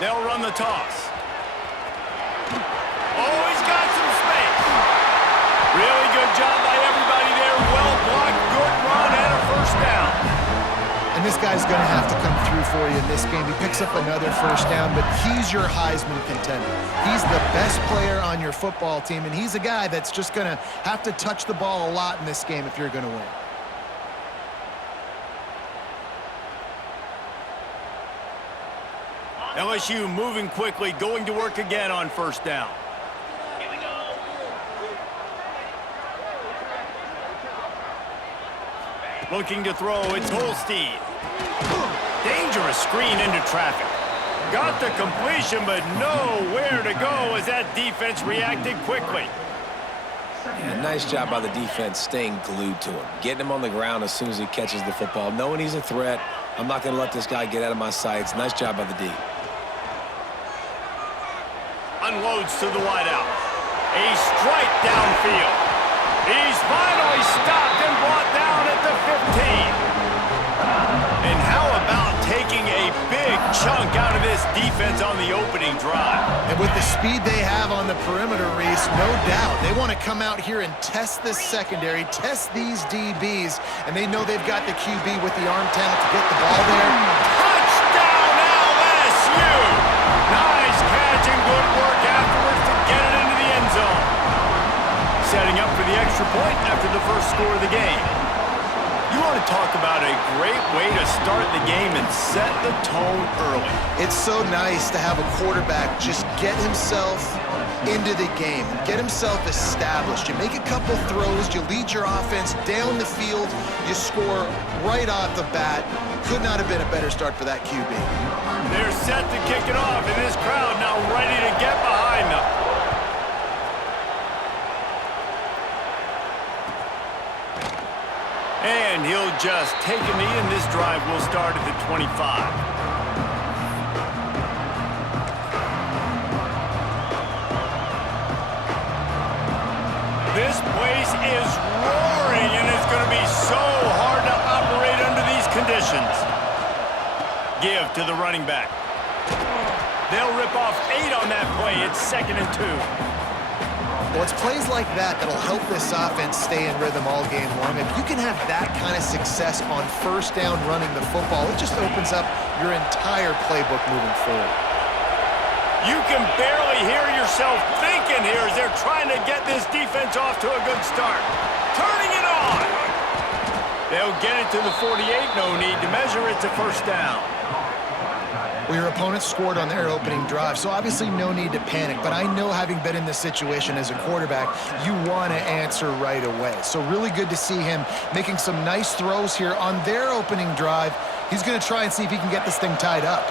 They'll run the toss. Oh, he's got some space. Really good job by everybody there. Well blocked, good run, and a first down. And this guy's going to have to come through for you in this game. He picks up another first down, but he's your Heisman contender. He's the best player on your football team, and he's a guy that's just going to have to touch the ball a lot in this game if you're going to win. LSU moving quickly, going to work again on first down. Here we go. Looking to throw, it's Holstein. Dangerous screen into traffic. Got the completion, but nowhere to go as that defense reacted quickly. Yeah, nice job by the defense staying glued to him. Getting him on the ground as soon as he catches the football. Knowing he's a threat, I'm not going to let this guy get out of my sights. Nice job by the D. Unloads to the wideout. A strike downfield. He's finally stopped and brought down at the 15. And how about taking a big chunk out of this defense on the opening drive? And with the speed they have on the perimeter, Reese, no doubt, they want to come out here and test this secondary, test these DBs, and they know they've got the QB with the arm talent to get the ball there. Touchdown, LSU! Nice catch and good work afterwards to get it into the end zone. Setting up for the extra point after the first score of the game. You want to talk about a great way to start the game and set the tone early. It's so nice to have a quarterback just get himself into the game, get himself established. You make a couple throws, you lead your offense down the field, you score right off the bat. Could not have been a better start for that QB. They're set to kick it off, and this crowd now ready to get behind them. And he'll just take a knee, and this drive will start at the 25. This place is roaring, and it's going to be so hard to operate under these conditions. Give to the running back. They'll rip off 8 on that play. It's 2nd and 2. Well, it's plays like that that'll help this offense stay in rhythm all game long. If you can have that kind of success on first down running the football, it just opens up your entire playbook moving forward. You can barely hear yourself thinking here as they're trying to get this defense off to a good start. Turning it on. They'll get it to the 48. No need to measure. It's a first down. Well, your opponent scored on their opening drive, so obviously no need to panic. But I know, having been in this situation as a quarterback, you want to answer right away. So really good to see him making some nice throws here on their opening drive. He's going to try and see if he can get this thing tied up.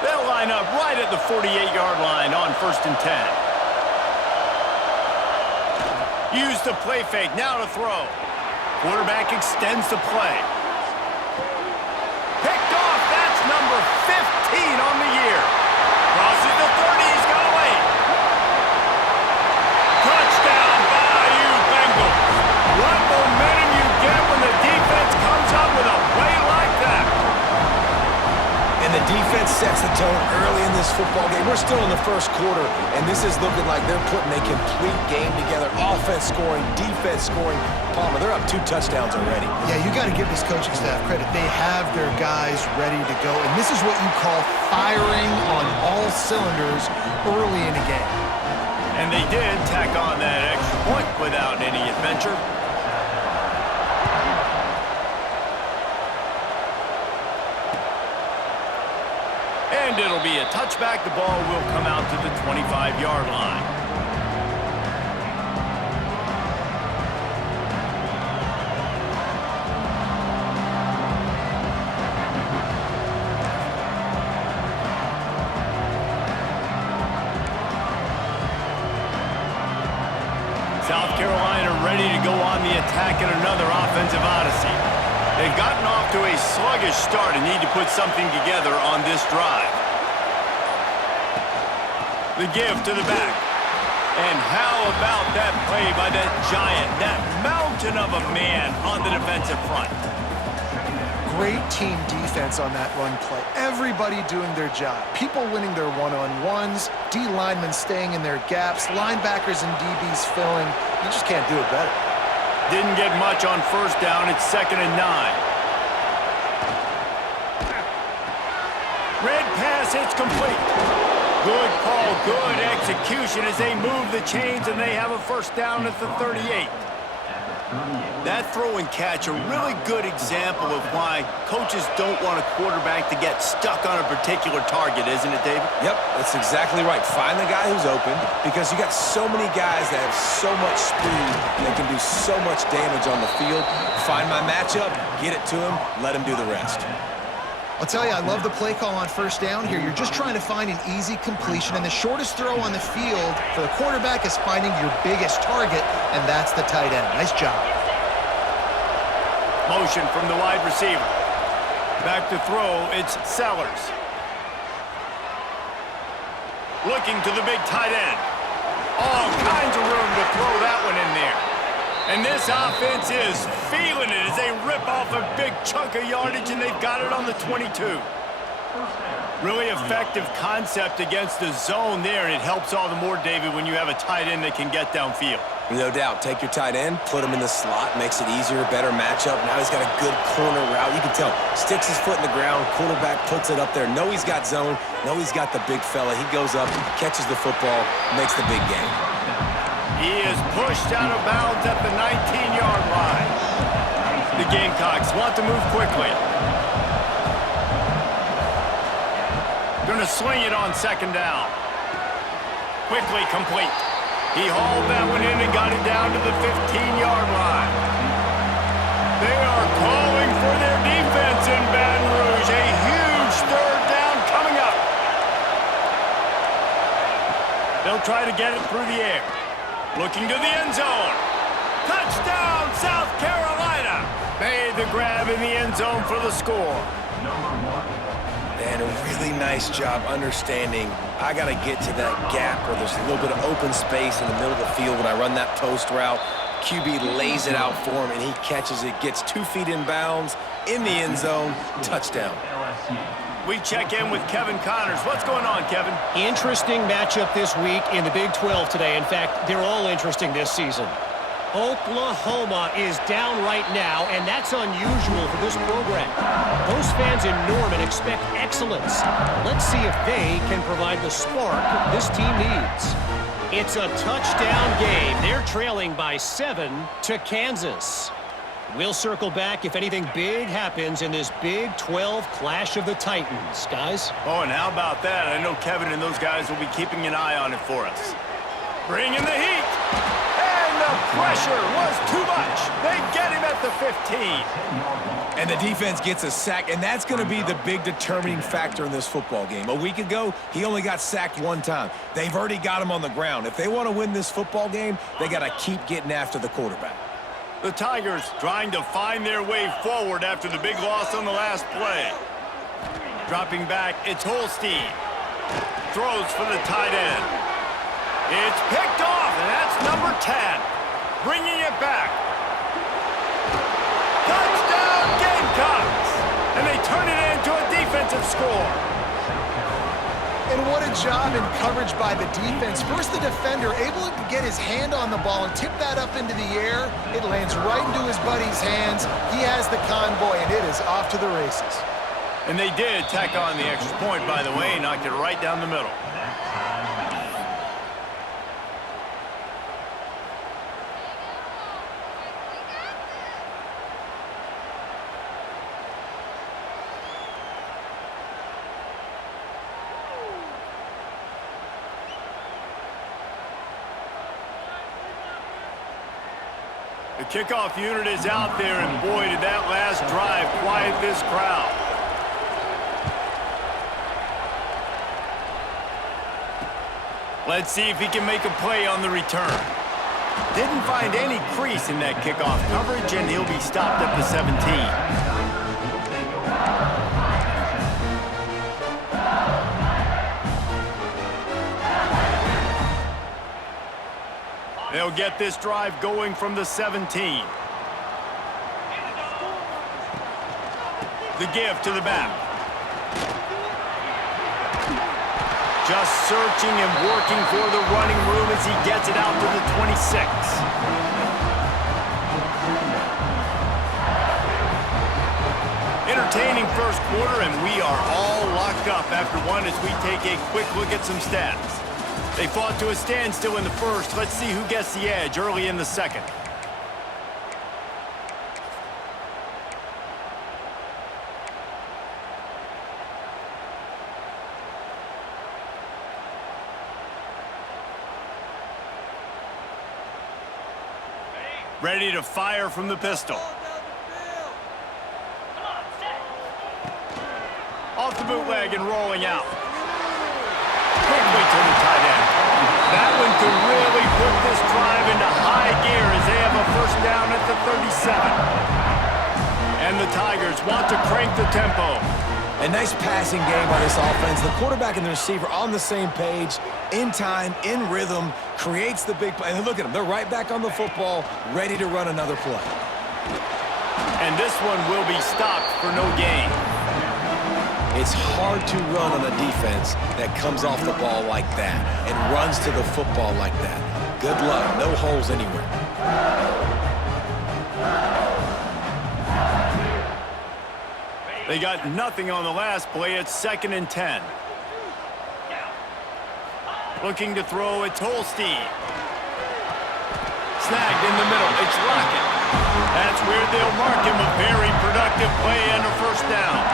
They'll line up right at the 48-yard line on 1st and 10. Use the play fake, now to throw. Quarterback extends the play. Picked off, that's number 15 on the year. Crosses the 30, he's got to wait. Touchdown, Bayou Bengals. What momentum you get when the defense comes up with a play like that. And the defense sets the tone early in this football game. We're still in the first quarter, and this is looking like they're putting a complete game together. Offense scoring, defense scoring. Palmer, they're up 2 touchdowns already. Yeah, you got to give this coaching staff credit. They have their guys ready to go, and this is what you call firing on all cylinders early in a game. And they did tack on that extra point without any adventure. And it'll be a touchback. The ball will come out to the 25-yard line. South Carolina ready to go on the attack in another offensive odyssey. They've gotten off to a sluggish start and need to put something together on this drive. The give to the back. And how about that play by that giant, that mountain of a man on the defensive front? Great team defense on that run play. Everybody doing their job. People winning their one-on-ones, D linemen staying in their gaps, linebackers and DBs filling. You just can't do it better. Didn't get much on first down. It's 2nd and 9. Red pass, it's complete. Good call, good execution as they move the chains and they have a first down at the 38. That throw and catch, a really good example of why coaches don't want a quarterback to get stuck on a particular target, isn't it, David? Yep, that's exactly right. Find the guy who's open because you got so many guys that have so much speed and they can do so much damage on the field. Find my matchup, get it to him, let him do the rest. I'll tell you, I love the play call on first down here. You're just trying to find an easy completion, and the shortest throw on the field for the quarterback is finding your biggest target, and that's the tight end. Nice job. Motion from the wide receiver. Back to throw, it's Sellers. Looking to the big tight end. All kinds of room to throw that one in there. And this offense is feeling it as they rip off a big chunk of yardage, and they've got it on the 22. Really effective concept against the zone there, and it helps all the more, David, when you have a tight end that can get downfield. No doubt. Take your tight end, put him in the slot, makes it easier, better matchup. Now he's got a good corner route. You can tell, sticks his foot in the ground, quarterback puts it up there. Know he's got zone, know he's got the big fella. He goes up, catches the football, makes the big game. He is pushed out of bounds at the 19-yard line. The Gamecocks want to move quickly. Going to swing it on 2nd down. Quickly complete. He hauled that one in and got it down to the 15-yard line. They are calling for their defense in Baton Rouge. A huge 3rd down coming up. They'll try to get it through the air. Looking to the end zone. Touchdown, South Carolina. Made the grab in the end zone for the score. And a really nice job understanding I got to get to that gap where there's a little bit of open space in the middle of the field when I run that post route. QB lays it out for him, and he catches it, gets 2 feet in bounds, in the end zone, touchdown. We check in with Kevin Connors. What's going on, Kevin? Interesting matchup this week in the Big 12 today. In fact, they're all interesting this season. Oklahoma is down right now, and that's unusual for this program. Those fans in Norman expect excellence. Let's see if they can provide the spark this team needs. It's a touchdown game. They're trailing by 7 to Kansas. We'll circle back if anything big happens in this Big 12 Clash of the Titans, guys. Oh, and how about that? I know Kevin and those guys will be keeping an eye on it for us. Bringing the heat. And the pressure was too much. They get him at the 15. And the defense gets a sack, and that's going to be the big determining factor in this football game. A week ago, he only got sacked 1 time. They've already got him on the ground. If they want to win this football game, they got to keep getting after the quarterback. The Tigers trying to find their way forward after the big loss on the last play. Dropping back, it's Holstein. Throws for the tight end. It's picked off, and that's number 10. Bringing it back. Touchdown Gamecocks! And they turn it into a defensive score. And what a job in coverage by the defense. First, the defender able to get his hand on the ball and tip that up into the air. It lands right into his buddy's hands. He has the convoy, and it is off to the races. And they did tack on the extra point, by the way, knocked it right down the middle. The kickoff unit is out there, and boy, did that last drive quiet this crowd. Let's see if he can make a play on the return. Didn't find any crease in that kickoff coverage, and he'll be stopped at the 17. They'll get this drive going from the 17. The give to the back. Just searching and working for the running room as he gets it out to the 26. Entertaining first quarter, and we are all locked up after one as we take a quick look at some stats. They fought to a standstill in the first. Let's see who gets the edge early in the second. Ready to fire from the pistol. Off the bootleg and rolling out. Quickly to the tight end. That one could really put this drive into high gear as they have a first down at the 37. And the Tigers want to crank the tempo. A nice passing game by this offense. The quarterback and the receiver on the same page, in time, in rhythm, creates the big play. And look at them. They're right back on the football, ready to run another play. And this one will be stopped for no gain. It's hard to run on a defense that comes off the ball like that and runs to the football like that. Good luck. No holes anywhere. They got nothing on the last play. It's 2nd and 10. Looking to throw, it's Holstein. Snagged in the middle. It's Lockett. That's where they'll mark him. A very productive play and a first down.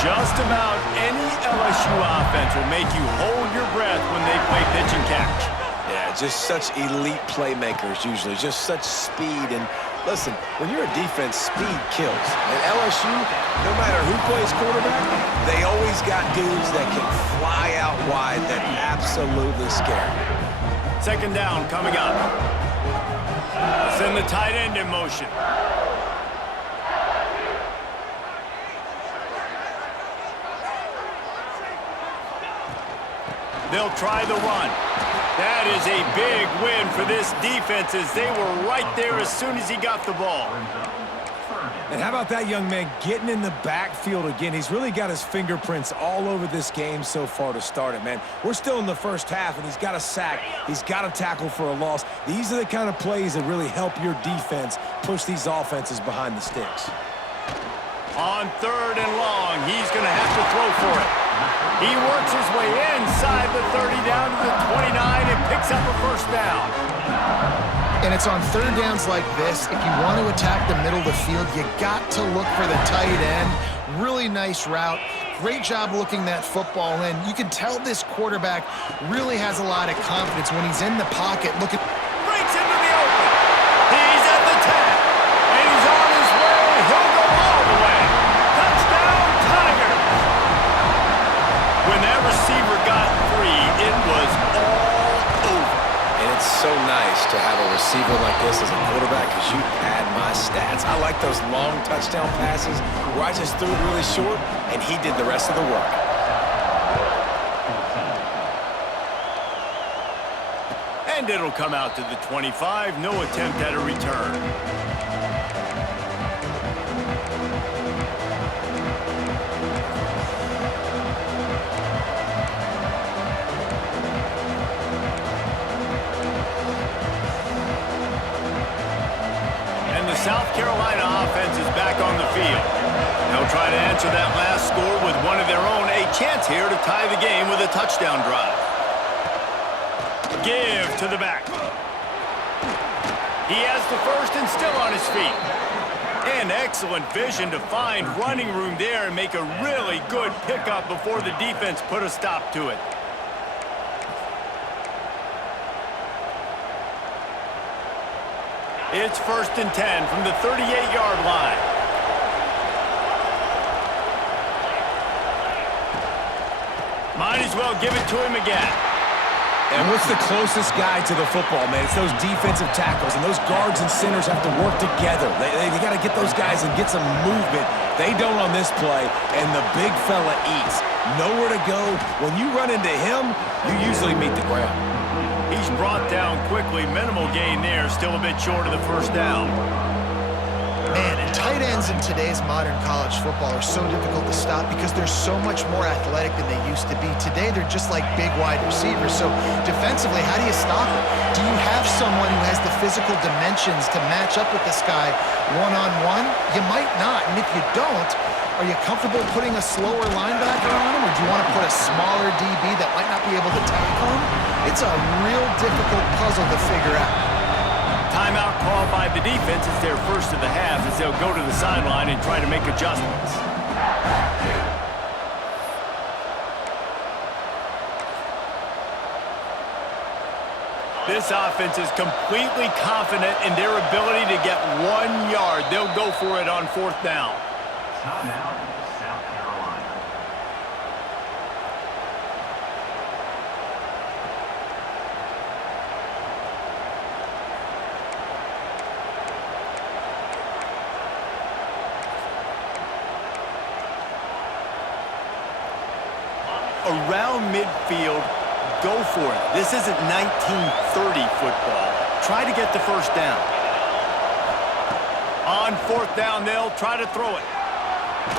Just about any LSU offense will make you hold your breath when they play pitch and catch. Yeah, just such elite playmakers usually. Just such speed. And listen, when you're a defense, speed kills. At LSU, no matter who plays quarterback, they always got dudes that can fly out wide that absolutely scare you. 2nd down coming up. Send the tight end in motion. They'll try the run. That is a big win for this defense as they were right there as soon as he got the ball. And how about that young man getting in the backfield again? He's really got his fingerprints all over this game so far to start it, man. We're still in the first half, and he's got a sack. He's got a tackle for a loss. These are the kind of plays that really help your defense push these offenses behind the sticks. On 3rd and long, he's going to have to throw for it. He works his way inside the 30 down to the 29 and picks up a first down. And it's on 3rd downs like this. If you want to attack the middle of the field, you got to look for the tight end. Really nice route. Great job looking that football in. You can tell this quarterback really has a lot of confidence when he's in the pocket. Look at... Breaks into the open. He's at the 10. And he's on his way. He'll go all the way. Touchdown, Tigers. When that receiver got free, it was all over. And it's so nice to have a receiver like this as a quarterback because you pad my stats. I like those long touchdown passes where I just threw it really short and he did the rest of the work. And it'll come out to the 25. No attempt at a return. South Carolina offense is back on the field. They'll try to answer that last score with one of their own. A chance here to tie the game with a touchdown drive. Give to the back. He has the first and still on his feet. And excellent vision to find running room there and make a really good pickup before the defense put a stop to it. It's 1st and 10 from the 38-yard line. Might as well give it to him again. And what's the closest guy to the football, man? It's those defensive tackles, and those guards and centers have to work together. They got to get those guys and get some movement. They don't on this play, and the big fella eats. Nowhere to go. When you run into him, you usually meet the ground. He's brought down quickly. Minimal gain there. Still a bit short of the first down. Man, and tight ends in today's modern college football are so difficult to stop because they're so much more athletic than they used to be. Today, they're just like big wide receivers. So defensively, how do you stop it? Do you have someone who has the physical dimensions to match up with this guy one-on-one? You might not. And if you don't, are you comfortable putting a slower linebacker on him, or do you want to put a smaller DB that might not be able to tackle him? It's a real difficult puzzle to figure out. Timeout called by the defense. It's their first of the half as they'll go to the sideline and try to make adjustments. This offense is completely confident in their ability to get 1 yard. They'll go for it on fourth down. Timeout, South Carolina. Around midfield, go for it. This isn't 1930 football. Try to get the first down. On fourth down, they'll try to throw it.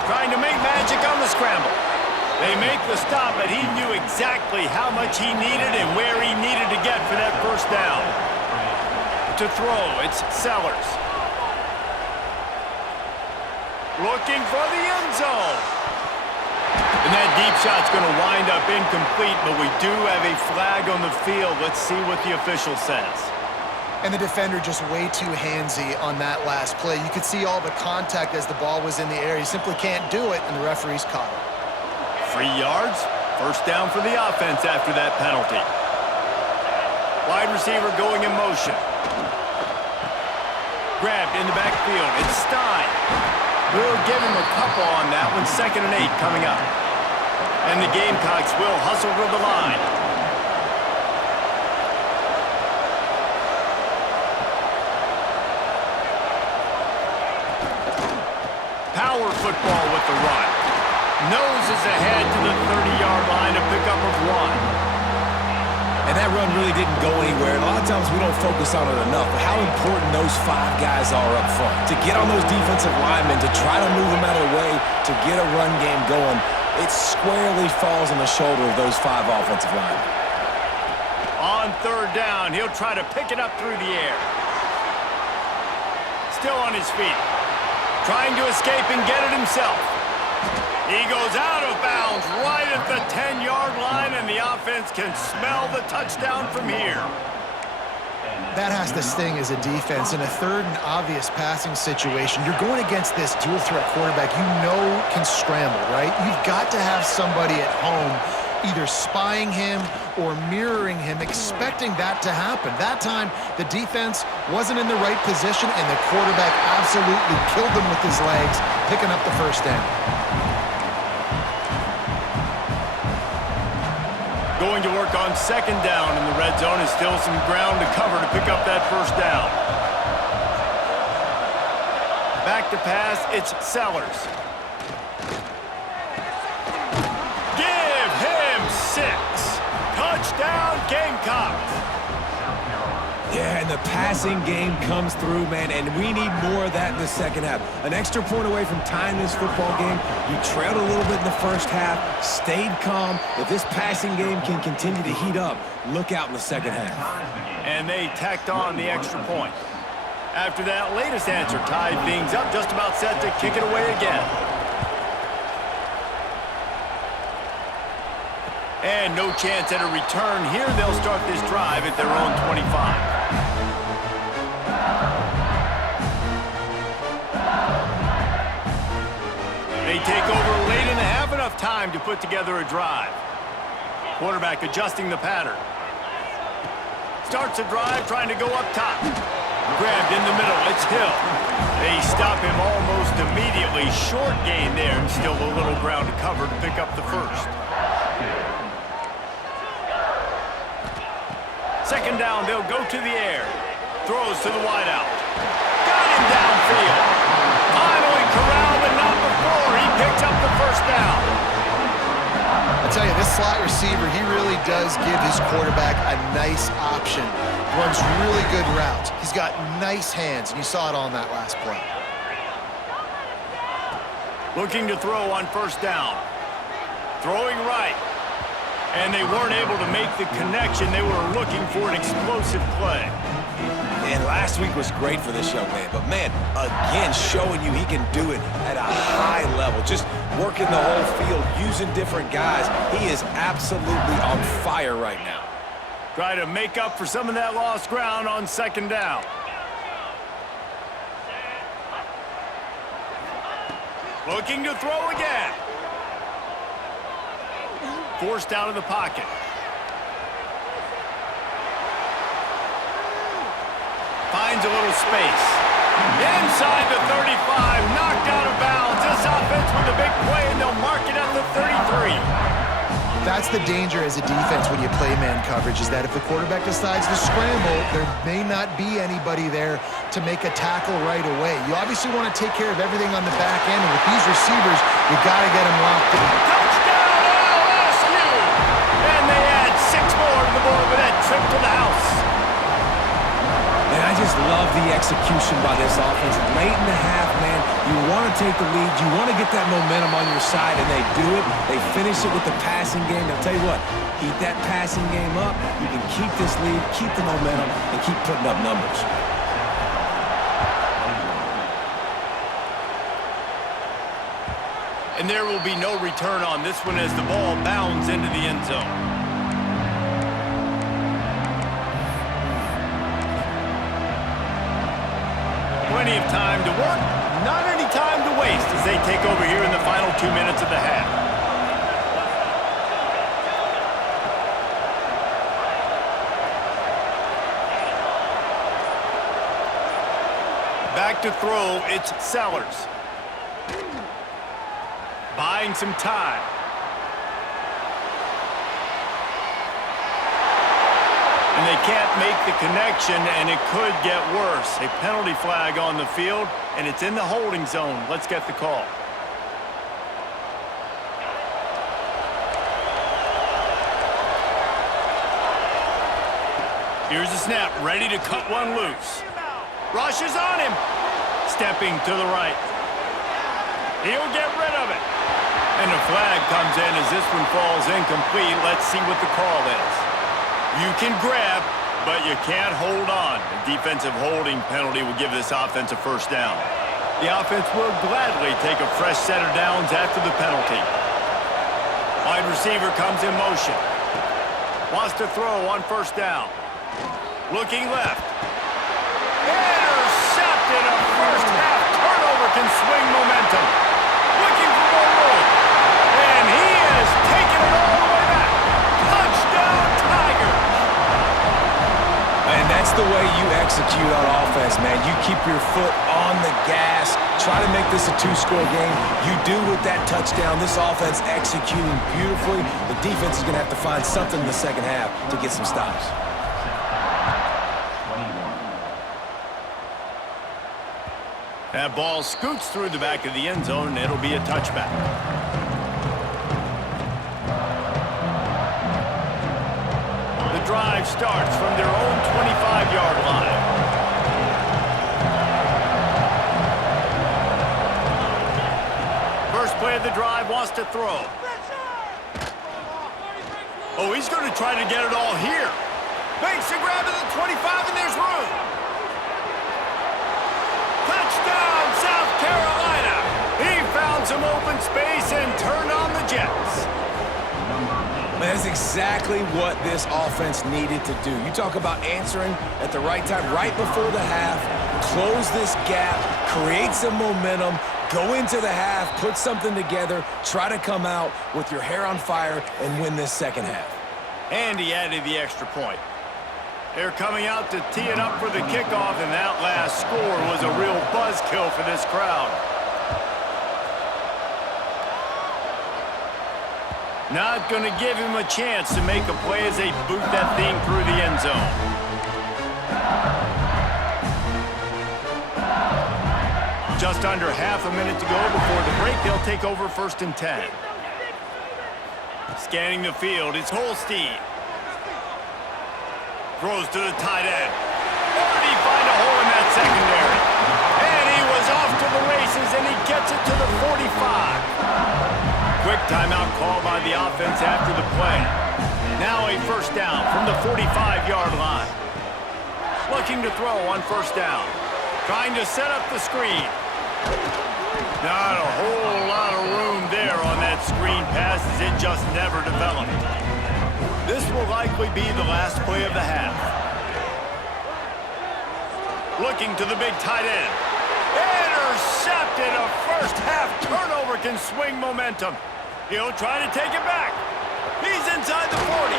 Trying to make magic on the scramble. They make the stop, but he knew exactly how much he needed and where he needed to get for that first down. To throw, it's Sellers. Looking for the end zone. And that deep shot's going to wind up incomplete, but we do have a flag on the field. Let's see what the official says. And the defender just way too handsy on that last play. You could see all the contact as the ball was in the air. He simply can't do it, and the referee's caught it. 3 yards, first down for the offense after that penalty. Wide receiver going in motion. Grabbed in the backfield. It's Stein. We'll give him a couple on that one. 2nd and 8 coming up. And the Gamecocks will hustle to the line. Power football with the run. Noses ahead to the 30-yard line, a pickup of 1. And that run really didn't go anywhere. And a lot of times we don't focus on it enough, but how important those 5 guys are up front. To get on those defensive linemen, to try to move them out of the way, to get a run game going, it squarely falls on the shoulder of those 5 offensive linemen. On third down, he'll try to pick it up through the air. Still on his feet. Trying to escape and get it himself. He goes out of bounds right at the 10-yard line, and the offense can smell the touchdown from here. That has to sting as a defense. In a third and obvious passing situation, you're going against this dual-threat quarterback you know can scramble, right? You've got to have somebody at home either spying him or mirroring him, expecting that to happen. That time, the defense wasn't in the right position, and the quarterback absolutely killed them with his legs, picking up the first down. Going to work on 2nd down in the red zone, is still some ground to cover to pick up that first down. Back to pass, it's Sellers. Give him 6. Touchdown, Gamecocks. Yeah, and the passing game comes through, man, and we need more of that in the second half. An extra point away from tying this football game. You trailed a little bit in the first half, stayed calm. If this passing game can continue to heat up, look out in the second half. And they tacked on the extra point. After that latest answer tied things up, just about set to kick it away again. And no chance at a return here. They'll start this drive at their own 25. They take over late in the half, enough time to put together a drive. Quarterback adjusting the pattern. Starts a drive, trying to go up top. Grabbed in the middle, it's Hill. They stop him almost immediately. Short gain there, and still a little ground to cover to pick up the first. 2nd down, they'll go to the air. Throws to the wideout. Got him downfield. Finally corralled, but not before. He picks up the first down. I tell you, this slot receiver, he really does give his quarterback a nice option. Runs really good routes. He's got nice hands, and you saw it on that last play. Looking to throw on first down. Throwing right. And they weren't able to make the connection. They were looking for an explosive play. And last week was great for this young man. But, man, again, showing you he can do it at a high level. Just working the whole field, using different guys. He is absolutely on fire right now. Try to make up for some of that lost ground on second down. Looking to throw again. Forced out of the pocket. Finds a little space. Inside the 35, knocked out of bounds. This offense with a big play, and they'll mark it at the 33. That's the danger as a defense when you play man coverage, is that if the quarterback decides to scramble, there may not be anybody there to make a tackle right away. You obviously want to take care of everything on the back end, and with these receivers, you got to get them locked in. Touchdown, LSU! And they add 6 more to the board with that trip to the house. And I just love the execution by this offense. Late in the half, man, you want to take the lead. You want to get that momentum on your side, and they do it. They finish it with the passing game. I'll tell you what, keep that passing game up. You can keep this lead, keep the momentum, and keep putting up numbers. And there will be no return on this one as the ball bounds into the end zone. Plenty of time to work, not any time to waste as they take over here in the final 2 minutes of the half. Back to throw, it's Sellers. Buying some time. And they can't make the connection, and it could get worse. A penalty flag on the field, and it's in the holding zone. Let's get the call. Here's the snap, ready to cut one loose. Rushes on him. Stepping to the right. He'll get rid of it. And the flag comes in as this one falls incomplete. Let's see what the call is. You can grab, but you can't hold on. A defensive holding penalty will give this offense a first down. The offense will gladly take a fresh set of downs after the penalty. Wide receiver comes in motion. Wants to throw on first down. Looking left. Intercepted. A first half turnover can swing momentum. Looking for more room. And he has taken it all the way back. Touchdown, Tigers. And that's the way you execute on offense, man. You keep your foot on the gas. Try to make this a two-score game. You do with that touchdown. This offense executing beautifully. The defense is going to have to find something in the second half to get some stops. That ball scoots through the back of the end zone, and it'll be a touchback. The drive starts from their own 25-yard line. First play of the drive, wants to throw. Oh, he's going to try to get it all here. Makes a grab at the 25, and there's room. Touchdown, South Carolina. He found some open space and turned on the Jets. Man, that's exactly what this offense needed to do. You talk about answering at the right time, right before the half, close this gap, create some momentum, go into the half, put something together, try to come out with your hair on fire and win this second half. And he added the extra point. They're coming out to tee it up for the kickoff, and that last score was a real buzzkill for this crowd. Not going to give him a chance to make a play as they boot that thing through the end zone. Just under half a minute to go before the break. They'll take over 1st and 10. Scanning the field, it's Holstein. Throws to the tight end. Already find a hole in that secondary. And he was off to the races, and he gets it to the 45. Timeout called by the offense after the play. Now a first down from the 45-yard line. Looking to throw on first down. Trying to set up the screen. Not a whole lot of room there on that screen pass as it just never developed. This will likely be the last play of the half. Looking to the big tight end. Intercepted. A first half turnover can swing momentum. He'll try to take it back. He's inside the 40.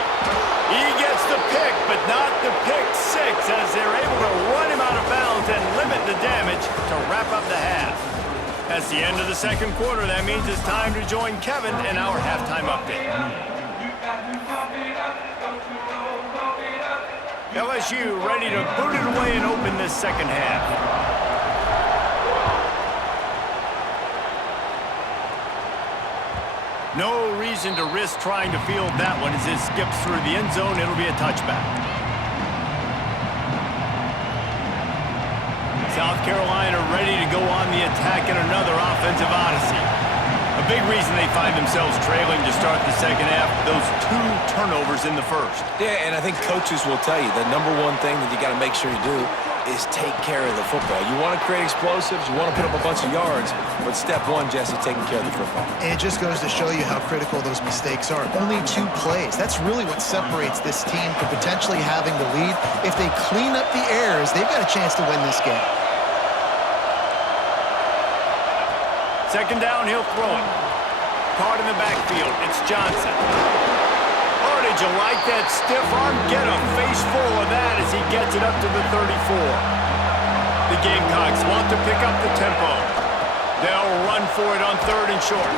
He gets the pick, but not the pick six as they're able to run him out of bounds and limit the damage to wrap up the half. That's the end of the second quarter. That means it's time to join Kevin in our halftime update. LSU ready to boot it away and open this second half. No reason to risk trying to field that one as it skips through the end zone. It'll be a touchback. South Carolina ready to go on the attack in another offensive odyssey. A big reason they find themselves trailing to start the second half, those 2 turnovers in the first. Yeah, and I think coaches will tell you the number one thing that you got to make sure you do is take care of the football. You want to create explosives, you want to put up a bunch of yards, but step one, Jesse, taking care of the football. And it just goes to show you how critical those mistakes are. Only 2 plays. That's really what separates this team from potentially having the lead. If they clean up the errors, they've got a chance to win this game. Second down, he'll throw it. Caught in the backfield. It's Johnson. Oh, did you like that stiff arm? Get a face full of that as he gets it up to the 34. The Gamecocks want to pick up the tempo. They'll run for it on 3rd and short.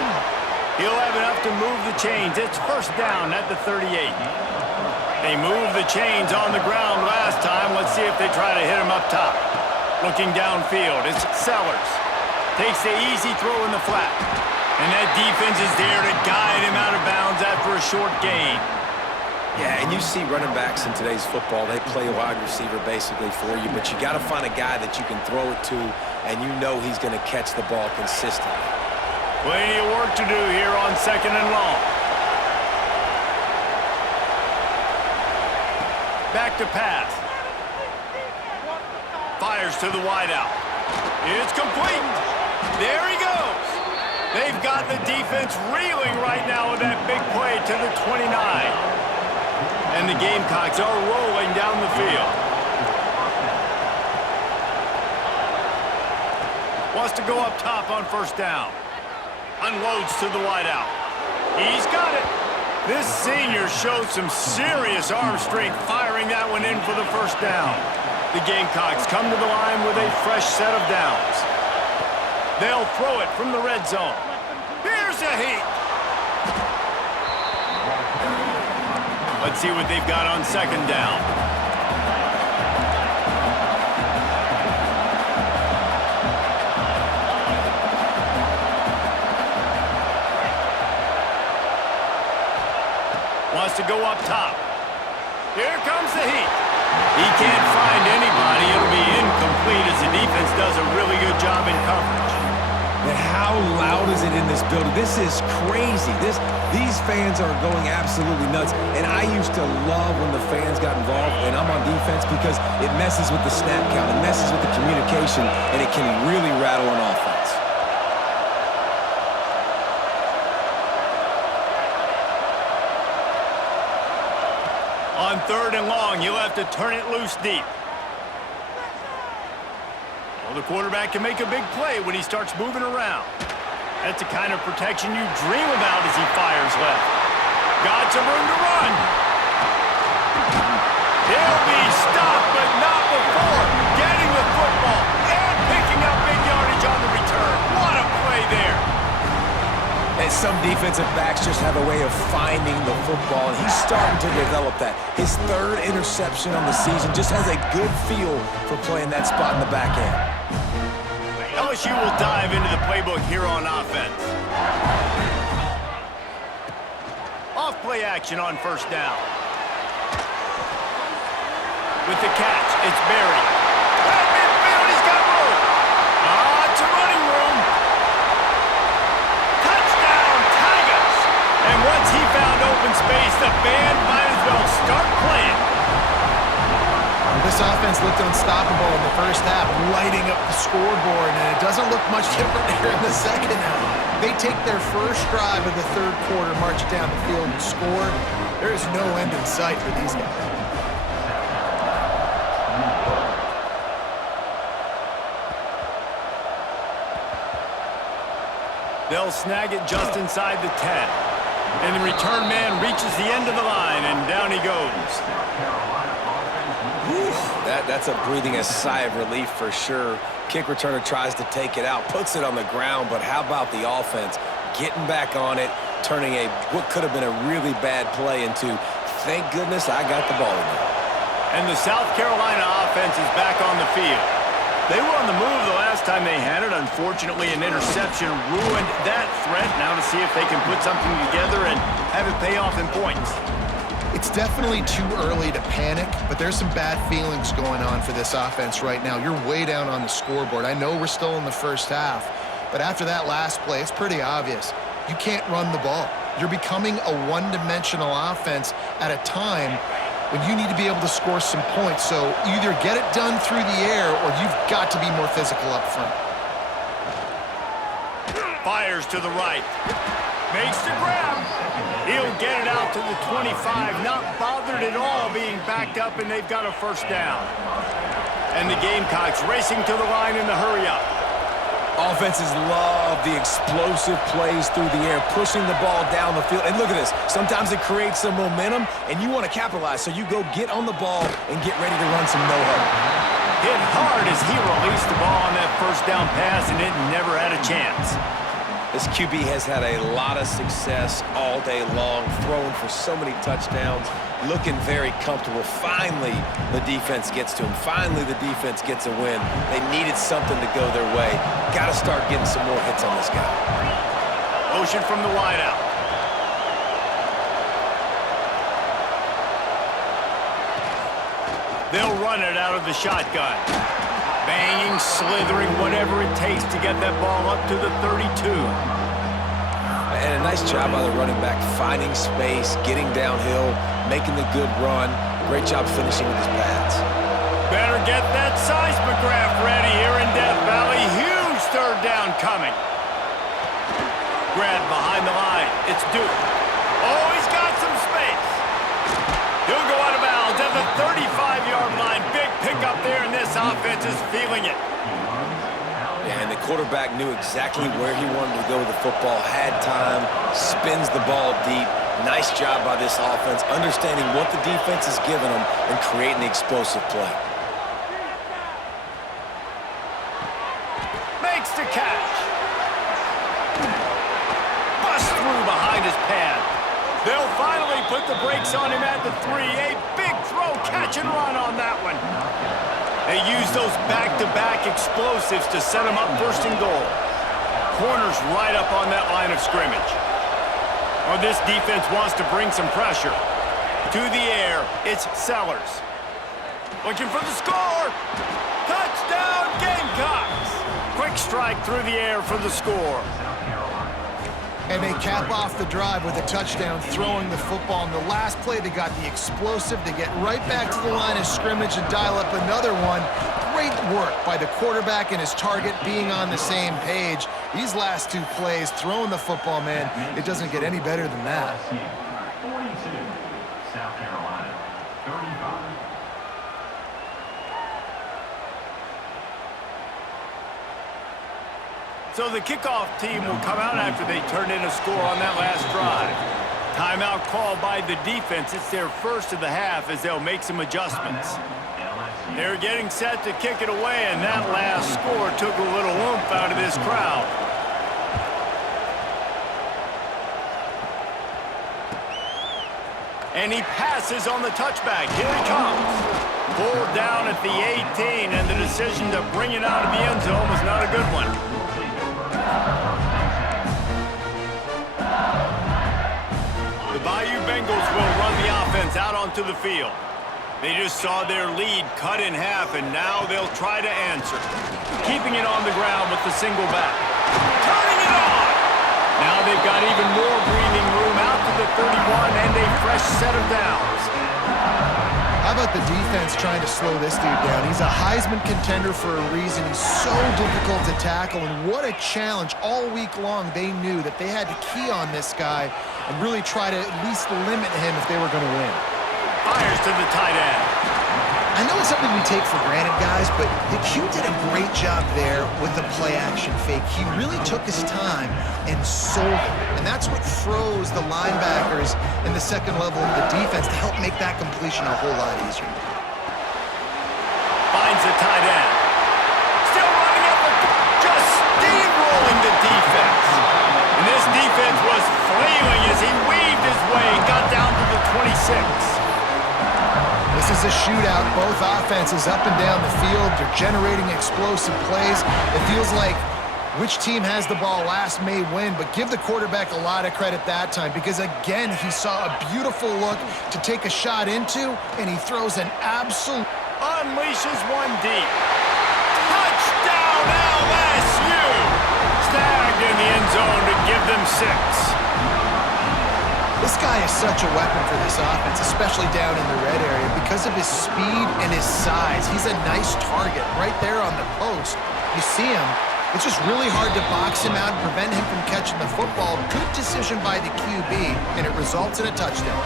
He'll have enough to move the chains. It's first down at the 38. They moved the chains on the ground last time. Let's see if they try to hit him up top. Looking downfield, it's Sellers. Takes the easy throw in the flat. And that defense is there to guide him out of bounds after a short gain. Yeah, and you see running backs in today's football, they play a wide receiver basically for you, but you got to find a guy that you can throw it to, and you know he's going to catch the ball consistently. Plenty of work to do here on 2nd and long. Back to pass. Fires to the wideout. It's complete. There he goes. They've got the defense reeling right now with that big play to the 29. And the Gamecocks are rolling down the field. Wants to go up top on first down. Unloads to the wideout. He's got it. This senior shows some serious arm strength firing that one in for the first down. The Gamecocks come to the line with a fresh set of downs. They'll throw it from the red zone. Here's a heat. Let's see what they've got on 2nd down. Wants to go up top. Here comes the heat. He can't find anybody. It'll be incomplete as the defense does a really good job in coverage. And how loud is it in this building? This is crazy. These fans are going absolutely nuts. And I used to love when the fans got involved, and I'm on defense because it messes with the snap count, it messes with the communication, and it can really rattle an offense. On 3rd and long, you'll have to turn it loose deep. Well, the quarterback can make a big play when he starts moving around. That's the kind of protection you dream about as he fires left. Got some room to run. He'll be stopped, but not before getting the football and picking up big yardage on the return. What a play there. And some defensive backs just have a way of finding the football, and he's starting to develop that. His 3rd interception on the season just has a good feel for playing that spot in the back end. LSU will dive into the playbook here on offense. Off play action on first down. With the catch, it's Berry. Right midfield, he's got room. It's a running room. Touchdown, Tigers! The band might as well start playing. This offense looked unstoppable in the first half, lighting up the scoreboard, and it doesn't look much different here in the second half. They take their first drive of the third quarter, march down the field, and score. There is no end in sight for these guys. They'll snag it just inside the 10. And the return man reaches the end of the line, and down he goes. That's a breathing a sigh of relief for sure. Kick returner tries to take it out, puts it on the ground, but how about the offense getting back on it, turning what could have been a really bad play into, thank goodness I got the ball in there. And the South Carolina offense is back on the field. They were on the move the last time they had it. Unfortunately, an interception ruined that threat. Now to see if they can put something together and have it pay off in points. It's definitely too early to panic, but there's some bad feelings going on for this offense right now. You're way down on the scoreboard. I know we're still in the first half, but after that last play, it's pretty obvious. You can't run the ball. You're becoming a one-dimensional offense at a time when you need to be able to score some points. So either get it done through the air or you've got to be more physical up front. Fires to the right. Makes the grab. He'll get it out to the 25. Not bothered at all being backed up, and they've got a first down. And the Gamecocks racing to the line in the hurry-up. Offenses love the explosive plays through the air, pushing the ball down the field. And look at this. Sometimes it creates some momentum, and you want to capitalize. So you go get on the ball and get ready to run some no-huddle. Hit hard as he released the ball on that first down pass, and it never had a chance. This QB has had a lot of success all day long, throwing for so many touchdowns, looking very comfortable. Finally, the defense gets to him. Finally, the defense gets a win. They needed something to go their way. Got to start getting some more hits on this guy. Motion from the wideout. They'll run it out of the shotgun. Banging, slithering, whatever it takes to get that ball up to the 32. And a nice job by the running back, finding space, getting downhill, making the good run. Great job finishing with his pads. Better get that seismograph ready here in Death Valley. Huge third down coming. Grab behind the line. It's Duke. Oh, he's got some space. He'll go out of bounds at the 35-yard line. Big pickup there, and this offense is feeling it. Yeah, and the quarterback knew exactly where he wanted to go with the football, had time, spins the ball deep. Nice job by this offense, understanding what the defense is giving them and creating the explosive play. Makes the catch. Bust through behind his pad. They'll finally put the brakes on him at the 3. A big throw, catch and run on that one. They use those back-to-back explosives to set him up first and goal. Corners right up on that line of scrimmage. Oh, this defense wants to bring some pressure. To the air, it's Sellers. Looking for the score. Touchdown, Gamecocks. Quick strike through the air for the score. And they cap off the drive with a touchdown, throwing the football. In the last play, they got the explosive to get right back to the line of scrimmage and dial up another one. Great work by the quarterback and his target being on the same page. These last two plays, throwing the football, man, it doesn't get any better than that. 42, South Carolina, 35. So the kickoff team will come out after they turn in a score on that last drive. Timeout called by the defense. It's their first of the half as they'll make some adjustments. They're getting set to kick it away, and that last score took a little oomph out of this crowd. And he passes on the touchback. Here he comes. Pulled down at the 18, and the decision to bring it out of the end zone was not a good one. The Bayou Bengals will run the offense out onto the field. They just saw their lead cut in half, and now they'll try to answer. Keeping it on the ground with the single back. Turning it on! Now they've got even more breathing room out to the the 31 and a fresh set of downs. How about the defense trying to slow this dude down? He's a Heisman contender for a reason. He's so difficult to tackle, and what a challenge. All week long, they knew that they had to key on this guy and really try to at least limit him if they were going to win. Fires to the tight end. I know it's something we take for granted, guys, but the Q did a great job there with the play-action fake. He really took his time and sold it, and that's what froze the linebackers in the second level of the defense to help make that completion a whole lot easier. Finds the tight end. Still running up the... just steamrolling the defense. And this defense was flailing as he weaved his way and got down to the 26. This is a shootout. Both offenses up and down the field. They're generating explosive plays. It feels like which team has the ball last may win, but give the quarterback a lot of credit that time because, again, he saw a beautiful look to take a shot into, and he throws an absolute... Unleashes one deep. Touchdown LSU! Snagged in the end zone to give them 6. This guy is such a weapon for this offense, especially down in the red area, because of his speed and his size. He's a nice target right there on the post. You see him. It's just really hard to box him out and prevent him from catching the football. Good decision by the QB, and it results in a touchdown.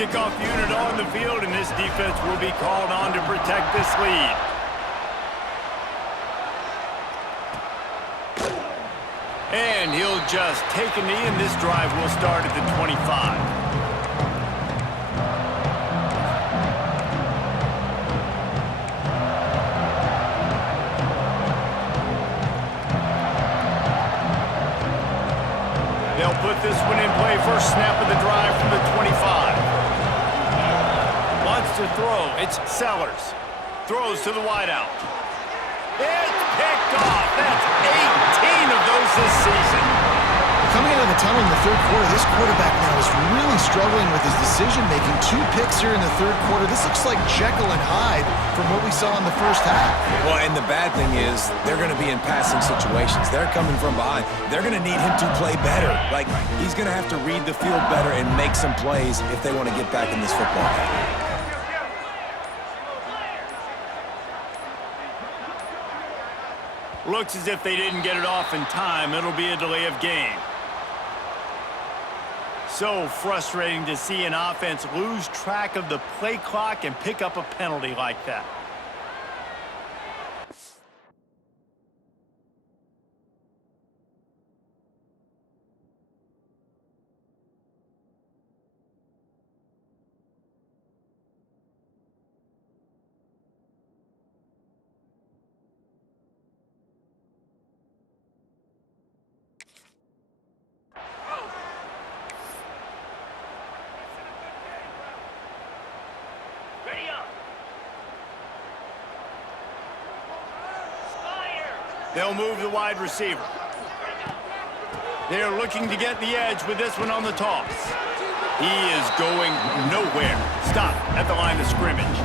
Kickoff unit on the field, and this defense will be called on to protect this lead. And he'll just take a knee, and this drive will start at the 25. They'll put this one in play. First snap of the drive from the 25. Wants to throw. It's Sellers. Throws to the wideout. It's picked off. That's 18 of those this season. Coming out of the tunnel in the third quarter, this quarterback now is really struggling with his decision-making. 2 picks here in the third quarter. This looks like Jekyll and Hyde from what we saw in the first half. Well, and the bad thing is they're going to be in passing situations. They're coming from behind. They're going to need him to play better. Like, he's going to have to read the field better and make some plays if they want to get back in this football game. Looks as if they didn't get it off in time. It'll be a delay of game. So frustrating to see an offense lose track of the play clock and pick up a penalty like that. They'll move the wide receiver. They're looking to get the edge with this one on the toss. He is going nowhere. Stop at the line of scrimmage.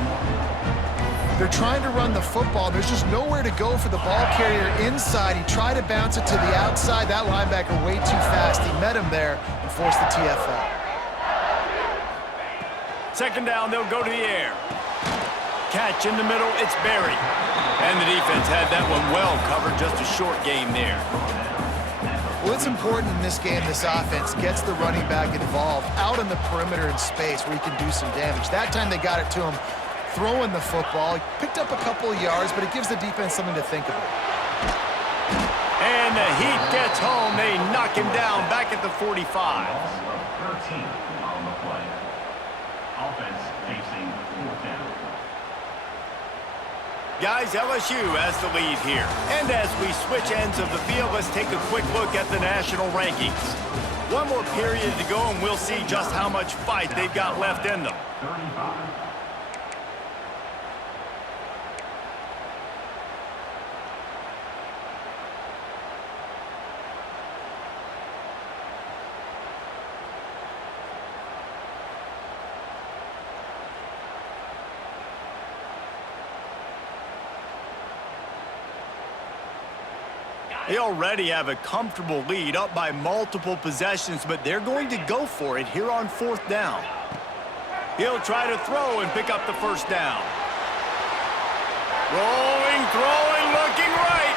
They're trying to run the football. There's just nowhere to go for the ball carrier inside. He tried to bounce it to the outside. That linebacker way too fast. He met him there and forced the TFL. Second down, they'll go to the air. Catch in the middle, it's Berry. And the defense had that one well covered, just a short game there. Well, it's important in this game this offense gets the running back involved out on the perimeter in space where he can do some damage. That time they got it to him throwing the football. He picked up a couple of yards, but it gives the defense something to think about. And the Heat gets home. They knock him down back at the 45. 13 on the play. Offense facing 4th down. Guys, LSU has the lead here. And as we switch ends of the field, let's take a quick look at the national rankings. One more period to go, and we'll see just how much fight they've got left in them. 35. They already have a comfortable lead, up by multiple possessions, but they're going to go for it here on 4th down. He'll try to throw and pick up the first down. Rolling, throwing, looking right.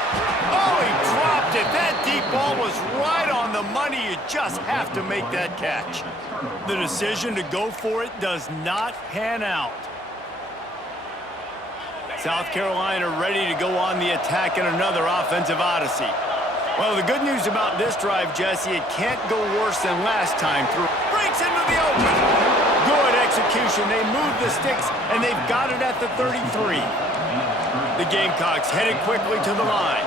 Oh, he dropped it. That deep ball was right on the money. You just have to make that catch. The decision to go for it does not pan out. South Carolina ready to go on the attack in another offensive odyssey. Well, the good news about this drive, Jesse, it can't go worse than last time through. Breaks into the open. Good execution. They move the sticks, and they've got it at the 33. The Gamecocks headed quickly to the line.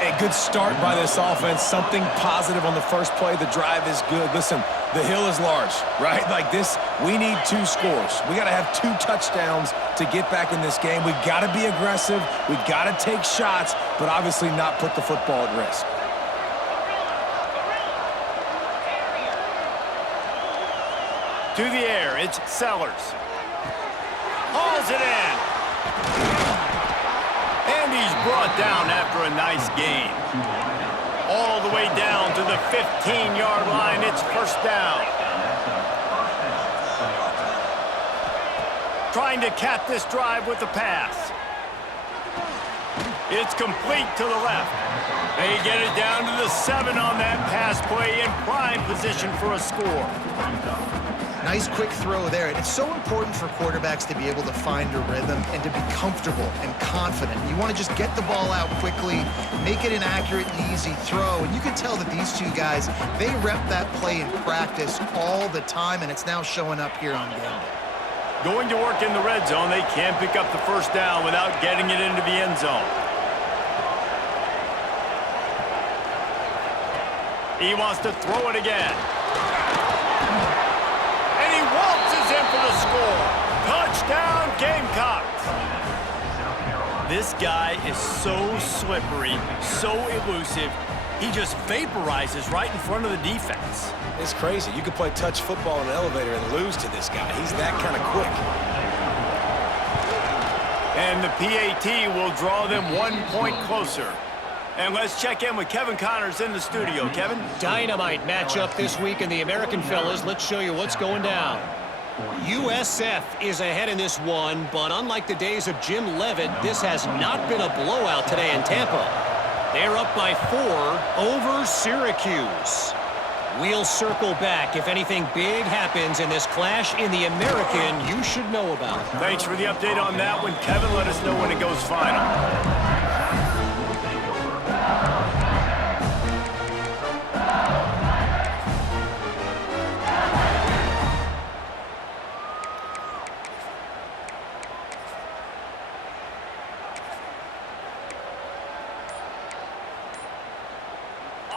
A good start by this offense. Something positive on the first play. The drive is good. Listen, the hill is large, right? Like this, we need 2 scores. We got to have 2 touchdowns to get back in this game. We got to be aggressive. We got to take shots, but obviously not put the football at risk. To the air, it's Sellers. Hauls it in. And he's brought down after a nice gain. All the way down to the 15-yard line. It's first down. Trying to cap this drive with the pass. It's complete to the left. They get it down to the 7 on that pass play in prime position for a score. Nice quick throw there. And it's so important for quarterbacks to be able to find a rhythm and to be comfortable and confident. You want to just get the ball out quickly, make it an accurate and easy throw. And you can tell that these 2 guys, they rep that play in practice all the time, and it's now showing up here on game day. Going to work in the red zone, they can't pick up the first down without getting it into the end zone. He wants to throw it again. And he waltzes in for the score. Touchdown, Gamecocks. This guy is so slippery, so elusive. He just vaporizes right in front of the defense. It's crazy. You could play touch football in an elevator and lose to this guy. He's that kind of quick. And the PAT will draw them 1 point closer. And let's check in with Kevin Connors in the studio. Kevin? Dynamite matchup this week in the American, fellas. Let's show you what's going down. USF is ahead in this one, but unlike the days of Jim Levitt, this has not been a blowout today in Tampa. They're up by 4 over Syracuse. We'll circle back if anything big happens in this clash in the American you should know about. Thanks for the update on that one, Kevin. Let us know when it goes final.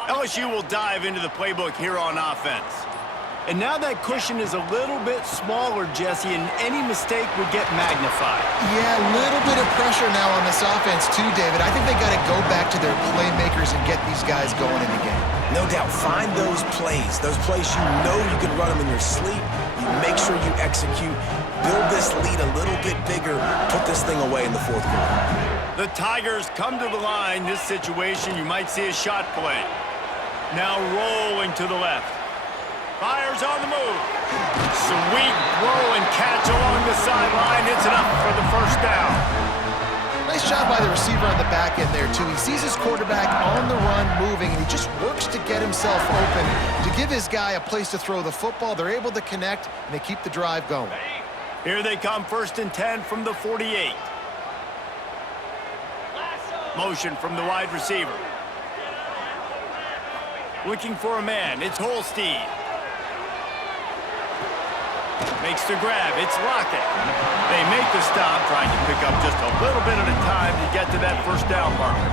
LSU will dive into the playbook here on offense. And now that cushion is a little bit smaller, Jesse, and any mistake would get magnified. Yeah, a little bit of pressure now on this offense too, David. I think they got to go back to their playmakers and get these guys going in the game. No doubt. Find those plays you know you can run them in your sleep. You make sure you execute. Build this lead a little bit bigger. Put this thing away in the 4th quarter. The Tigers come to the line. This situation, you might see a shot play. Now rolling to the left. Fires on the move. Sweet throw and catch along the sideline. It's enough for the first down. Nice job by the receiver on the back end there, too. He sees his quarterback on the run moving, and he just works to get himself open to give his guy a place to throw the football. They're able to connect, and they keep the drive going. Here they come, 1st and 10 from the 48. Motion from the wide receiver. Looking for a man. It's Holstein. Makes the grab. It's Lockett. They make the stop, trying to pick up just a little bit at a time to get to that first down marker.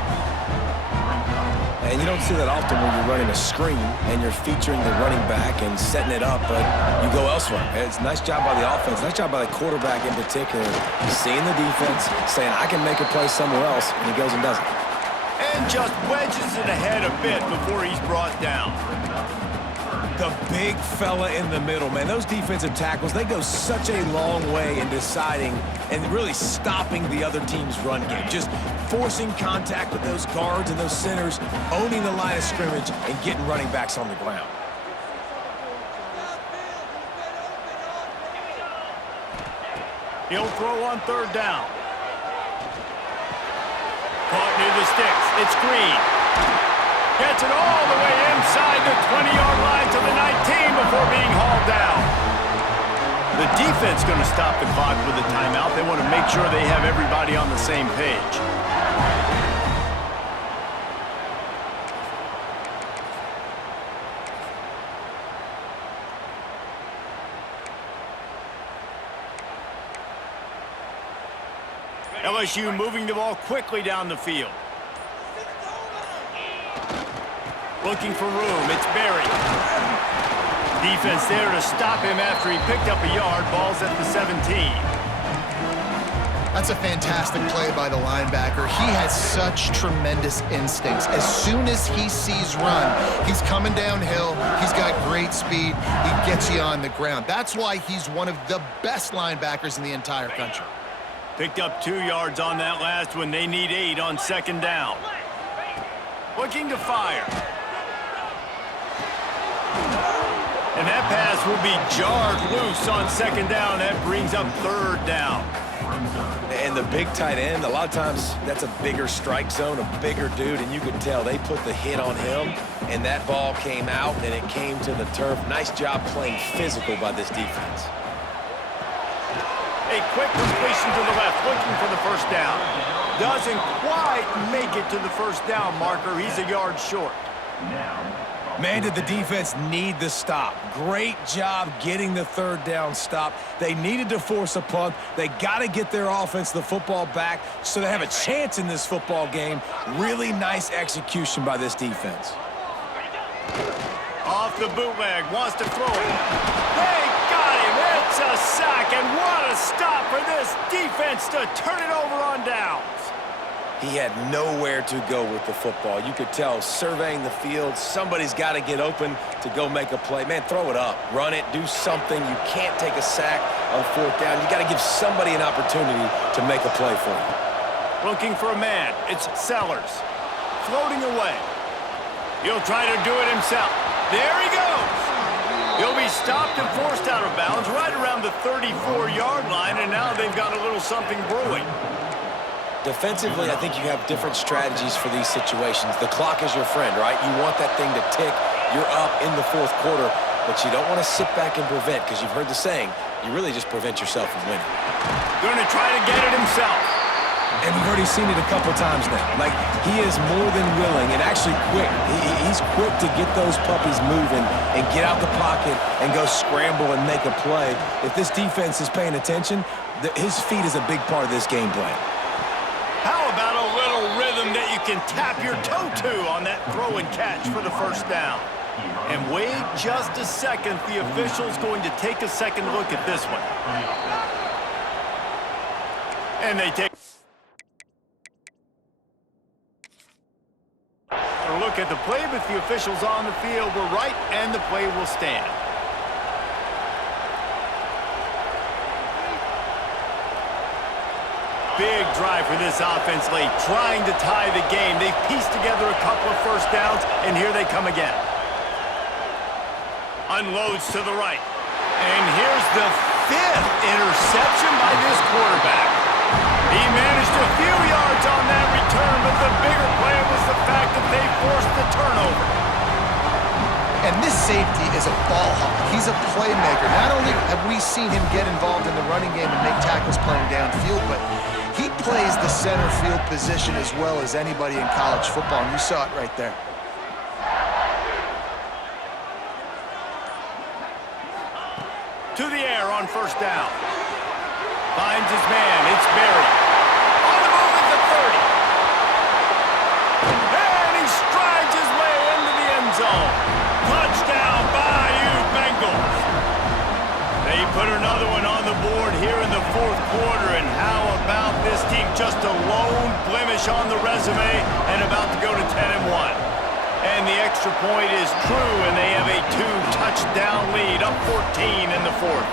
And you don't see that often when you're running a screen and you're featuring the running back and setting it up, but you go elsewhere. It's a nice job by the offense, nice job by the quarterback in particular, seeing the defense, saying, I can make a play somewhere else, and he goes and does it. And just wedges it ahead a bit before he's brought down. The big fella in the middle, man. Those defensive tackles, they go such a long way in deciding and really stopping the other team's run game. Just forcing contact with those guards and those centers, owning the line of scrimmage, and getting running backs on the ground. He'll throw on third down. Caught near the sticks. It's Green. Gets it all the way inside the 20-yard line to the 19 before being hauled down. The defense going to stop the clock with a timeout. They want to make sure they have everybody on the same page. LSU moving the ball quickly down the field. Looking for room. It's Berry. Defense there to stop him after he picked up a yard. Ball's at the 17. That's a fantastic play by the linebacker. He has such tremendous instincts. As soon as he sees run, he's coming downhill. He's got great speed. He gets you on the ground. That's why he's one of the best linebackers in the entire country. Picked up 2 yards on that last one. They need 8 on second down. Looking to fire. And that pass will be jarred loose on second down. That brings up third down. And the big tight end, a lot of times that's a bigger strike zone, a bigger dude, and you could tell they put the hit on him, and that ball came out, and it came to the turf. Nice job playing physical by this defense. A quick completion to the left, looking for the first down. Doesn't quite make it to the first down marker. He's a yard short. Man, did the defense need the stop. Great job getting the third down stop. They needed to force a punt. They got to get their offense the football back so they have a chance in this football game. Really nice execution by this defense. Off the bootleg, wants to throw it. They got him. It's a sack, and what a stop for this defense to turn it over on downs. He had nowhere to go with the football. You could tell, surveying the field, somebody's got to get open to go make a play. Man, throw it up, run it, do something. You can't take a sack on fourth down. You got to give somebody an opportunity to make a play for you. Looking for a man. It's Sellers. Floating away. He'll try to do it himself. There he goes. He'll be stopped and forced out of bounds right around the 34-yard line, and now they've got a little something brewing. Defensively, I think you have different strategies for these situations. The clock is your friend, right? You want that thing to tick. You're up in the fourth quarter, but you don't want to sit back and prevent, because you've heard the saying, you really just prevent yourself from winning. Going to try to get it himself. And we've already seen it a couple times now. Like, he is more than willing and actually quick. He's quick to get those puppies moving and get out the pocket and go scramble and make a play. If this defense is paying attention, his feet is a big part of this game plan. How about a little rhythm that you can tap your toe to on that throw and catch for the first down? And wait just a second. The official's going to take a second look at this one. And they take a look at the play, but the officials on the field were right, and the play will stand. Big drive for this offense late, trying to tie the game. They've pieced together a couple of first downs, and here they come again. Unloads to the right. And here's the 5th interception by this quarterback. He managed a few yards on that return, but the bigger play was the fact that they forced the turnover. And this safety is a ball hawk. He's a playmaker. Not only have we seen him get involved in the running game and make tackles playing downfield, but he plays the center field position as well as anybody in college football, and you saw it right there. To the air on first down. Finds his man. It's Berry. On the move at the 30. And he strides his way into the end zone. Touchdown, Bayou Bengals. They put another one on the board here in the fourth quarter, and how about this team? Just a lone blemish on the resume and about to go to 10-1. And the extra point is true, and they have a 2-touchdown lead, up 14 in the fourth.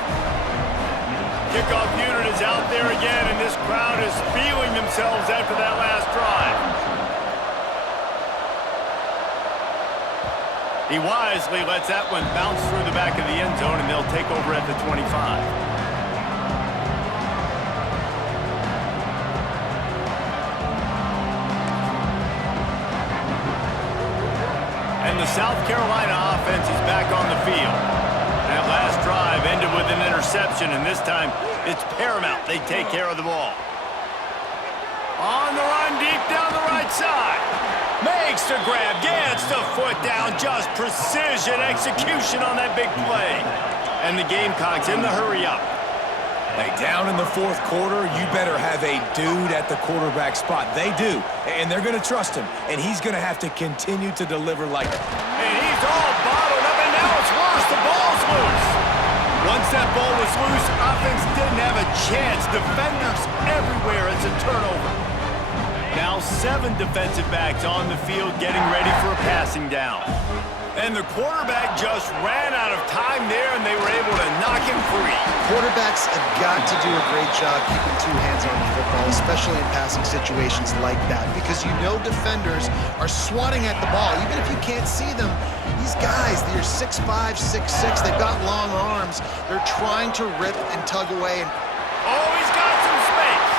Kickoff unit is out there again, and this crowd is feeling themselves after that last drive. He wisely lets that one bounce through the back of the end zone, and they'll take over at the 25. And the South Carolina offense is back on the field. That last drive ended with an interception, and this time it's paramount they take care of the ball. On the run, deep down the right side. Makes the grab, gets the foot down, just precision execution on that big play. And the Gamecocks in the hurry up. Hey, down in the fourth quarter, you better have a dude at the quarterback spot. They do, and they're going to trust him, and he's going to have to continue to deliver like that. And he's all bottled up, and now it's worse. The ball's loose. Once that ball was loose, offense didn't have a chance. Defenders everywhere. It's a turnover. Now 7 defensive backs on the field getting ready for a passing down. And the quarterback just ran out of time there, and they were able to knock him free. Quarterbacks have got to do a great job keeping 2 hands on the football, especially in passing situations like that, because you know defenders are swatting at the ball. Even if you can't see them, these guys, they're 6'5", 6'6", they've got long arms. They're trying to rip and tug away. Oh, he's got some space.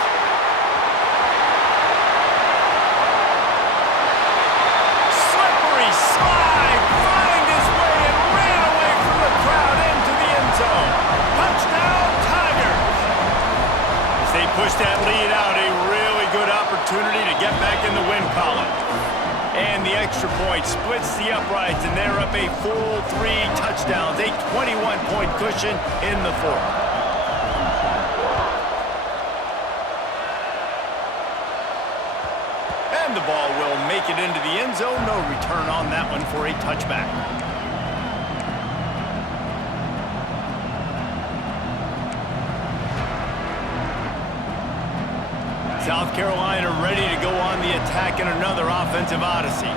Slippery slide, find his way and ran away from the crowd into the end zone. Touchdown, Tigers. As they push that lead out, a really good opportunity to get back in the win column. And the extra point splits the uprights, and they're up a full 3 touchdowns, a 21-point cushion in the fourth. And the ball will make it into the end zone. No return on that one for a touchback. South Carolina ready to go on the attack in another offensive odyssey.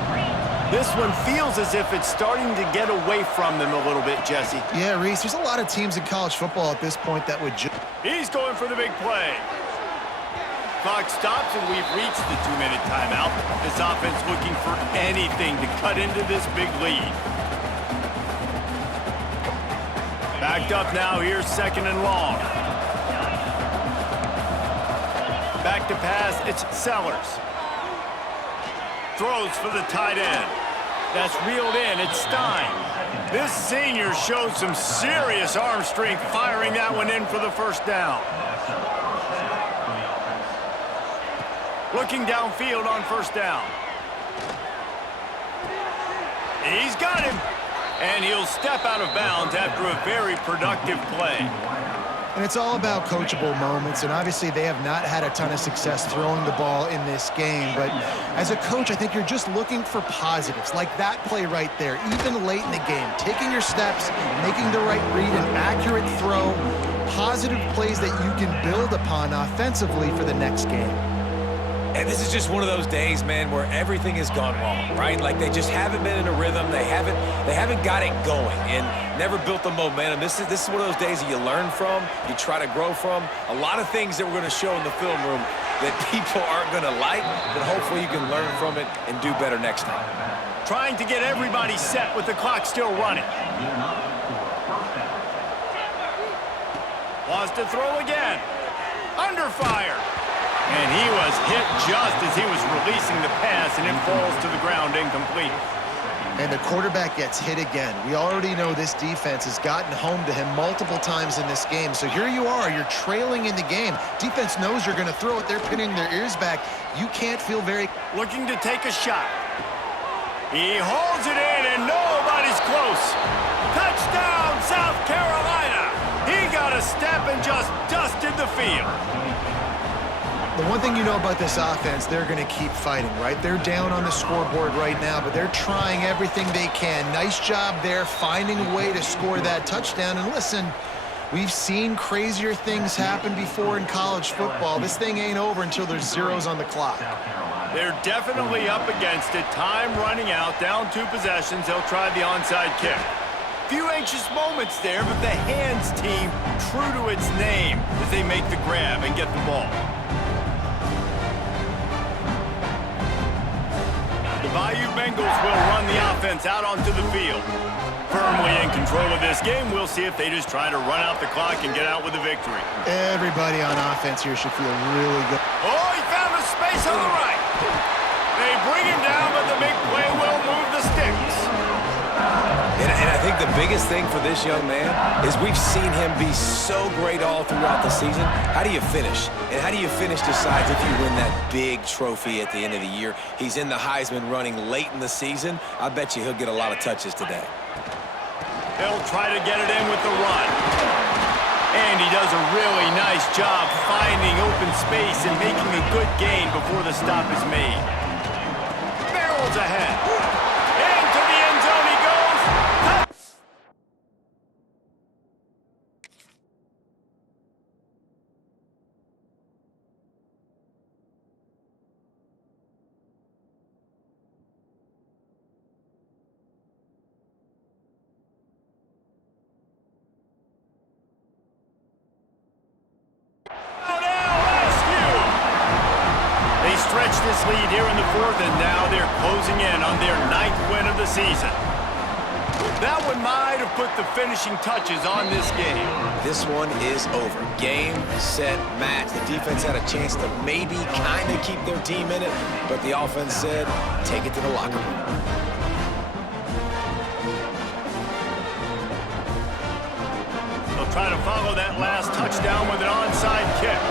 This one feels as if it's starting to get away from them a little bit, Jesse. Yeah, Reese, there's a lot of teams in college football at this point that would He's going for the big play. Clock stops, and we've reached the 2-minute timeout. This offense looking for anything to cut into this big lead. Backed up now, here's 2nd and long. Back to pass, it's Sellers. Throws for the tight end. That's reeled in, it's Stein. This senior showed some serious arm strength firing that one in for the first down. Looking downfield on first down. He's got him. And he'll step out of bounds after a very productive play. And it's all about coachable moments, and obviously they have not had a ton of success throwing the ball in this game. But as a coach, I think you're just looking for positives, like that play right there, even late in the game. Taking your steps, making the right read, an accurate throw, positive plays that you can build upon offensively for the next game. And this is just one of those days, man, where everything has gone wrong, right? Like they just haven't been in a rhythm. They haven't got it going and never built the momentum. This is one of those days that you learn from, you try to grow from. A lot of things that we're going to show in the film room that people aren't going to like, but hopefully you can learn from it and do better next time. Trying to get everybody set with the clock still running. Wants to throw again. Under fire. And he was hit just as he was releasing the pass, and it falls to the ground incomplete. And the quarterback gets hit again. We already know this defense has gotten home to him multiple times in this game. So here you are, you're trailing in the game. Defense knows you're going to throw it. They're pinning their ears back. You can't feel very... Looking to take a shot. He holds it in, and nobody's close. Touchdown, South Carolina. He got a step and just dusted the field. The one thing you know about this offense, they're going to keep fighting, right? They're down on the scoreboard right now, but they're trying everything they can. Nice job there, finding a way to score that touchdown. And listen, we've seen crazier things happen before in college football. This thing ain't over until there's zeros on the clock. They're definitely up against it. Time running out, down 2 possessions. They'll try the onside kick. Few anxious moments there, but the hands team true to its name as they make the grab and get the ball. The Bayou Bengals will run the offense out onto the field. Firmly in control of this game, we'll see if they just try to run out the clock and get out with a victory. Everybody on offense here should feel really good. Oh, he found a space on the right. They bring him down, but the big play will move the sticks. And I think the biggest thing for this young man is we've seen him be so great all throughout the season. How do you finish? And how do you finish decides if you win that big trophy at the end of the year. He's in the Heisman running late in the season. I bet you he'll get a lot of touches today. They'll try to get it in with the run. And he does a really nice job finding open space and making a good gain before the stop is made. Barrels ahead. Into the end zone he goes. Stretch this lead here in the fourth, and now they're closing in on their 9th win of the season. That one might have put the finishing touches on this game. This one is over. Game, set, match. The defense had a chance to maybe kind of keep their team in it, but the offense said, take it to the locker room. They'll try to follow that last touchdown with an onside kick.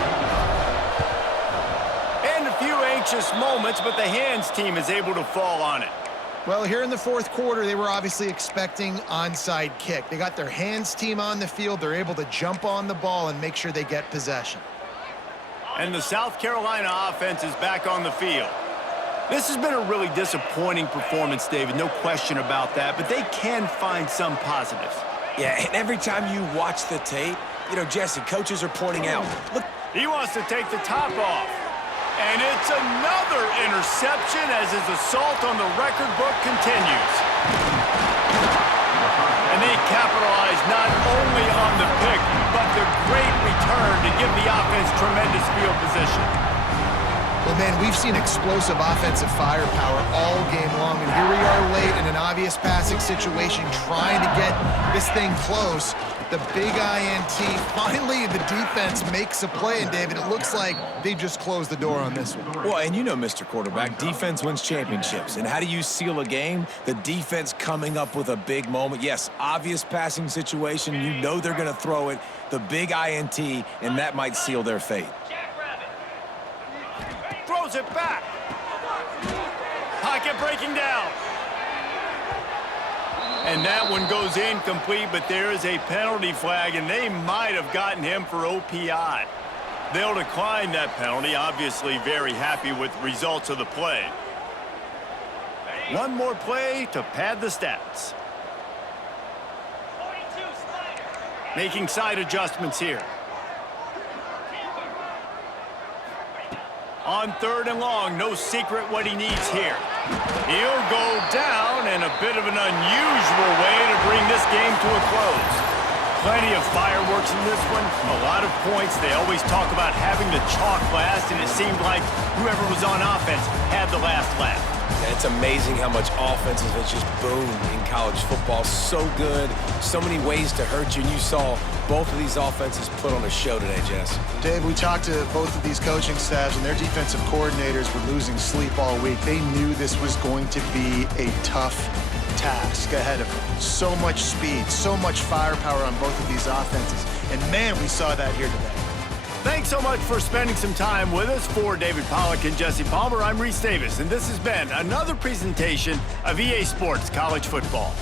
Anxious moments, but the hands team is able to fall on it. Well, here in the fourth quarter, they were obviously expecting onside kick. They got their hands team on the field. They're able to jump on the ball and make sure they get possession. And the South Carolina offense is back on the field. This has been a really disappointing performance, David, no question about that, but they can find some positives. Yeah, and every time you watch the tape, you know, Jesse, coaches are pointing out, look. He wants to take the top off. And it's another interception as his assault on the record book continues. And they capitalize not only on the pick, but the great return to give the offense tremendous field position. Well, man, we've seen explosive offensive firepower all game long, and here we are late in an obvious passing situation trying to get this thing close. The big INT, finally the defense makes a play, and David, it looks like they just closed the door on this one. Well, and you know, Mr. Quarterback, defense wins championships. And how do you seal a game? The defense coming up with a big moment. Yes, obvious passing situation. You know they're going to throw it. The big INT, and that might seal their fate. Throws it back. Pocket breaking down. And that one goes incomplete, but there is a penalty flag, and they might have gotten him for OPI. They'll decline that penalty, obviously very happy with the results of the play. One more play to pad the stats. Making side adjustments here. On 3rd and long, no secret what he needs here. He'll go down in a bit of an unusual way to bring this game to a close. Plenty of fireworks in this one, a lot of points. They always talk about having the chalk last, and it seemed like whoever was on offense had the last laugh. And it's amazing how much offenses have just boomed in college football. So good, so many ways to hurt you, and you saw both of these offenses put on a show today, Jess. Dave, we talked to both of these coaching staffs, and their defensive coordinators were losing sleep all week. They knew this was going to be a tough task ahead of them. So much speed, so much firepower on both of these offenses, and man, we saw that here today. Thanks so much for spending some time with us. For David Pollack and Jesse Palmer, I'm Reese Davis, and this has been another presentation of EA Sports College Football.